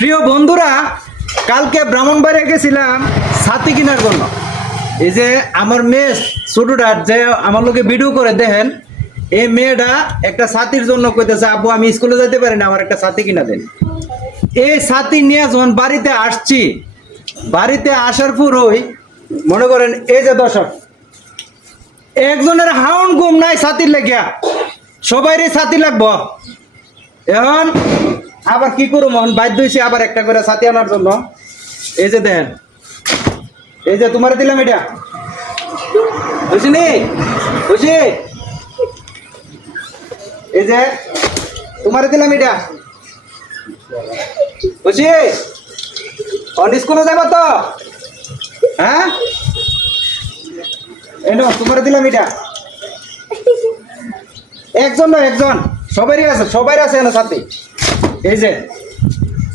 প্রিয় বন্ধুরা, কালকে ব্রাহ্মণবাড়িয়া গেছিলাম ছাতি কেনার জন্য। এই যে আমার মেয়ে ছোটটা, যে আমার লোকে ভিডিও করে, দেখেন, এই মেয়েটা একটা ছাতির জন্য কইতেছে, আব্বু, আমি স্কুলে যেতে পারি না, আমার একটা ছাতি কিনা দেন। এই ছাতি নিয়ে যখন বাড়িতে আসছি, বাড়িতে আসার পরই মনে করেন, এই যে দর্শক, একজনের হাউন ঘুম নাই ছাতির লেগিয়া। সবাইরই ছাতি লাগবো। এখন আবার কি করব মন বাধ্য হয়েছি আবার একটা করে ছাতি আনার জন্য। এই যে দেখেন। এই যে তোমার দিলাম এটা। বুঝিনি বুঝি এই যে তোমার দিলাম এটা। বুঝি অন স্কুলে যাব তো? হ্যাঁ? এই নো তোমার দিলাম এটা। একজন না একজন। সবারই আছে, সবাই আছে না সাথে এই যে,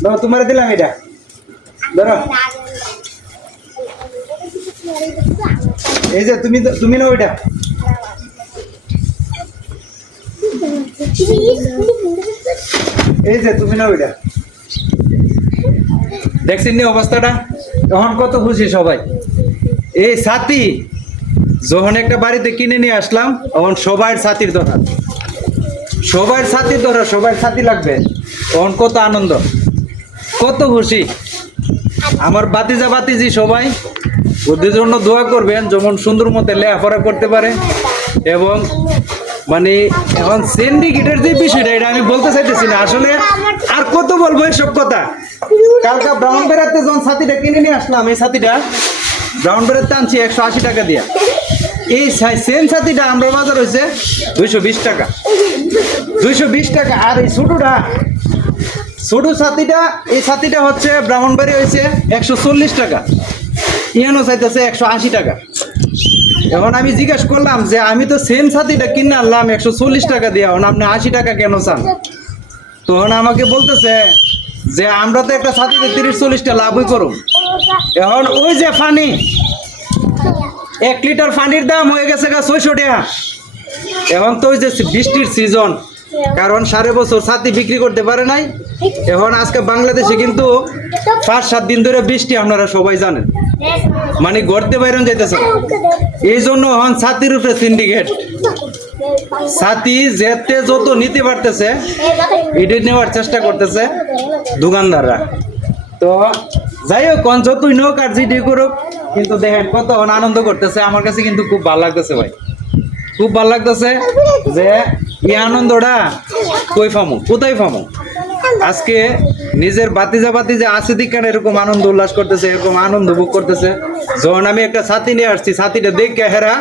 ধরো তোমার দিলাম এটা। ধরো। এই যে, তুমি তুমি না ওইটা এই যে, তুমি না ওইটা দেখছেন অবস্থাটা? এখন কত খুশি সবাই। এই সাথী, যখন একটা বাড়িতে কিনে নিয়ে আসলাম তখন সবার সাথীর দরকার সবার সাথী ধরো, সবার সাথী লাগবে। তখন কত আনন্দ, কত খুশি। আমার বাতিজা বাতিজি সবাই ওদের জন্য দোয়া করবেন, যেমন সুন্দর মতো লেখাপড়া করতে পারে। এবং মানে এখন সিন্ডিকেটের যে বিষয়টা, এটা আমি বলতে চাইতেছি না। আসলে আর কত বলব এসব কথা? কালকা ব্রাউন বেড়াতে যখন ছাতিটা কিনে নিয়ে আসলাম, এই ছাতিটা ব্রাউন বেড়াতে আনছি একশো আশি টাকা দিয়া। এই সেম ছাতিটা আমরা বাজার হয়েছে দুইশো বিশ টাকা। দুইশো বিশ টাকা। আর এই ছোটোটা, ছোটো ছাতিটা, এই ছাতিটা হচ্ছে ব্রাহ্মণবাড়ি হয়েছে একশো চল্লিশ টাকা। ইয়ানো চাইতেছে একশো আশি টাকা। এখন আমি জিজ্ঞেস করলাম যে আমি তো সেম ছাতিটা কিনে আনলাম, একশো চল্লিশ টাকা দিয়ে। এখন আপনি আশি টাকা কেন চান? তখন আমাকে বলতেছে যে আমরা তো একটা ছাতিতে তিরিশ চল্লিশটা লাভই করুম। এখন ওই যে ফানি এক লিটার পানির দাম হয়ে গেছে গা ছয়শো টাকা। এখন তো ওই যে বৃষ্টির সিজন কারণ সাড়ে বছর ছাতি বিক্রি করতে পারে নাই। এখন আজকে বাংলাদেশে কিন্তু পাঁচ, সাত দিন ধরে বৃষ্টি, আপনারা সবাই জানেন। মানে গড়তে বাইরন যাইতেছে। এই জন্য এখন ছাতির উপরে সিন্ডিকেট ছাতি যেতে যত নিতে পারতেছে, এটি নেওয়ার চেষ্টা করতেছে দোকানদাররা। তো যাই হোক যতই নোক আর যেটি করুক কিন্তু দেখেন কত আনন্দ করতেছে আমার কাছে কিন্তু খুব ভালো লাগতেছে ভাই। খুব ভালো লাগতেছে যে এই আনন্দটা কই ফামু কোথায় ফামু আজকে নিজের বাতিজা বাতিজা আছে দিকান এরকম আনন্দ উল্লাস করতেছে এরকম আনন্দ ভোগ করতেছে। যখন আমি একটা ছাতি নিয়ে আসছি ছাতিটা দেখে হেরা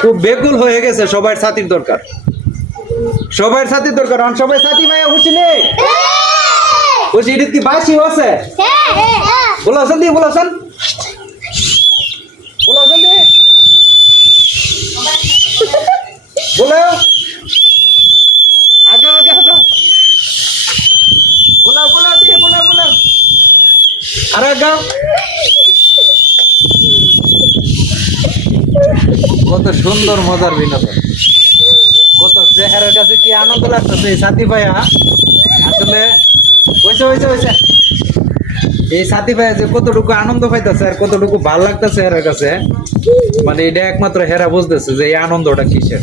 খুব বেকুল হয়ে গেছে সবার ছাতির দরকার। সবার ছাতির দরকার এখন সবাই ছাতি মায়া খুশি নেই? খুশি এটা কি বাসি হচ্ছে? বলাছেন দি বলাছেন বলাছেন বলো। আগাও আগাও আগাও বলাও বলাও দি বলাও বলাও আর আগাও কত সুন্দর মজার বিনোদন। কত চেহারার কাছে কি আনন্দ লাগতেছে এই সাথী ভাইয়া আসলে হয়েছে হয়েছে হয়েছে। এই সাথী ভাইয়া যে কতটুকু আনন্দ পাইতেছে আর কতটুকু ভালো লাগতেছে হেরার কাছে মানে এটা একমাত্র হেরা বুঝতেছে যে এই আনন্দটা কিসের।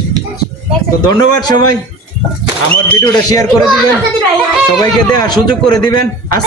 তো ধন্যবাদ সবাই। আমার ভিডিওটা শেয়ার করে দিবেন। সবাইকে দেওয়ার সুযোগ করে দিবেন। আচ্ছা।